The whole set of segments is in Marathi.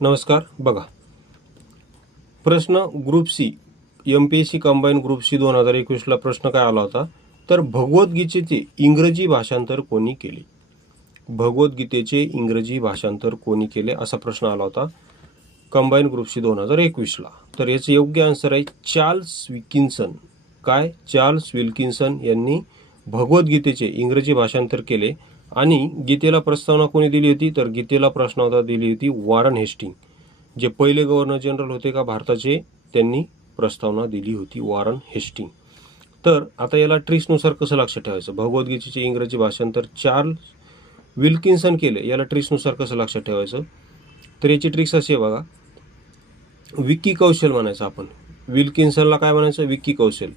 नमस्कार. बघा, प्रश्न group C, MPSC combine group C 2021ला प्रश्न काय आला होता, तर भगवद्गीतेचे इंग्रजी भाषांतर कोणी केले? भगवद्गीतेचे इंग्रजी भाषांतर कोणी केले असा प्रश्न आला होता कंबाईन ग्रुप सी 2021ला. तर याचं योग्य आन्सर आहे चार्ल्स विल्किन्सन. काय? चार्ल्स विल्किन्सन यांनी भगवद्गीतेचे इंग्रजी भाषांतर केले. आणि गीतेला प्रस्तावना कोणी दिली होती, तर गीतेला प्रस्तावना दिली होती वॉरन हेस्टिंग, जे पहिले गव्हर्नर जनरल होते का भारताचे, त्यांनी प्रस्तावना दिली होती, वॉरन हेस्टिंग. तर आता याला ट्रिक्सनुसार कसं लक्षात ठेवायचं, भगवद्गीतेचे इंग्रजी भाषांतर चार्ल्स विल्किन्सन केले, याला ट्रिक्सनुसार कसं लक्षात ठेवायचं, तर याची ट्रिक्स अशी आहे बघा. विकी कौशल म्हणायचं आपण. विल्किन्सनला काय म्हणायचं? विकी कौशल.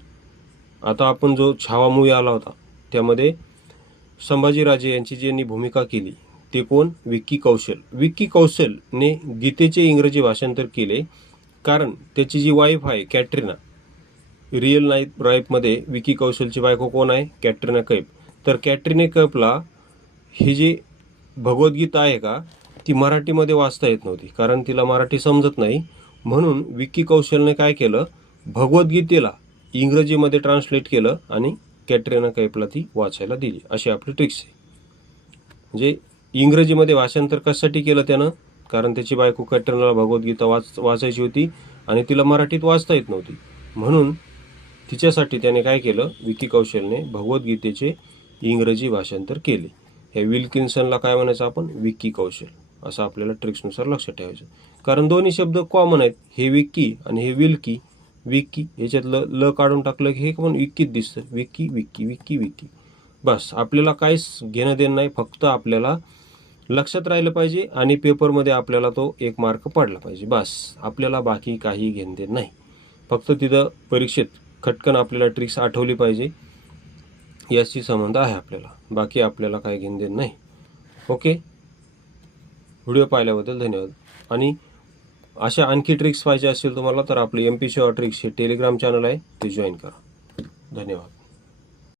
आता आपण जो छावा मूवी आला होता त्यामध्ये संभाजीराजे यांची ज्यांनी भूमिका केली ते कोण? विकी कौशल. विकी कौशलने गीतेचे इंग्रजी भाषांतर केले कारण त्याची जी वाईफ आहे कॅटरीना, रिअल लाईफमध्ये विकी कौशलची बायको कोण आहे? कॅटरीना कैफ. तर कॅटरीना कैफला ही जी भगवद्गीता आहे का ती मराठीमध्ये वाचता येत नव्हती, कारण तिला मराठी समजत नाही. म्हणून विकी कौशलने काय केलं, भगवद्गीतेला इंग्रजीमध्ये ट्रान्सलेट केलं आणि कॅटरीना कैफला ती वाचायला दिली. अशी आपली ट्रिक्स आहे. म्हणजे इंग्रजीमध्ये भाषांतर कशासाठी केलं त्यानं, कारण त्याची बायको कॅटरीनाला भगवद्गीता वाचायची होती आणि तिला मराठीत वाचता येत नव्हती. म्हणून तिच्यासाठी त्याने काय केलं, विकी कौशलने भगवद्गीतेचे इंग्रजी भाषांतर केले. हे विल्किन्सनला काय म्हणायचं आपण? विकी कौशल. असं आपल्याला ट्रिक्सनुसार लक्षात ठेवायचं, कारण दोन्ही शब्द कॉमन आहेत. हे विकी आणि हे विल्की. विकी याच्यातलं ल काढून टाकलं की हे पण विकीत दिसतं. विकी विकी विकी विकी. बस, आपल्याला काहीच घेणं देणं नाही, फक्त आपल्याला लक्षात राहिलं पाहिजे आणि पेपरमध्ये आपल्याला तो 1 मार्क पडला पाहिजे. बस, आपल्याला बाकी काही घेणं देणं नाही. फक्त तिथं परीक्षेत खटकन आपल्याला ट्रिक्स आठवली पाहिजे, याची संबंध आहे आपल्याला. बाकी आपल्याला काही घेणं देणं नाही. ओके. व्हिडिओ पाहिल्याबद्दल धन्यवाद. आणि अशा आणखी ट्रिक्स पाहिजे असेल तुम्हाला तर आपले MPSC ट्रिक्स हे टेलिग्राम चॅनल आहे, ते जॉईन करा. धन्यवाद.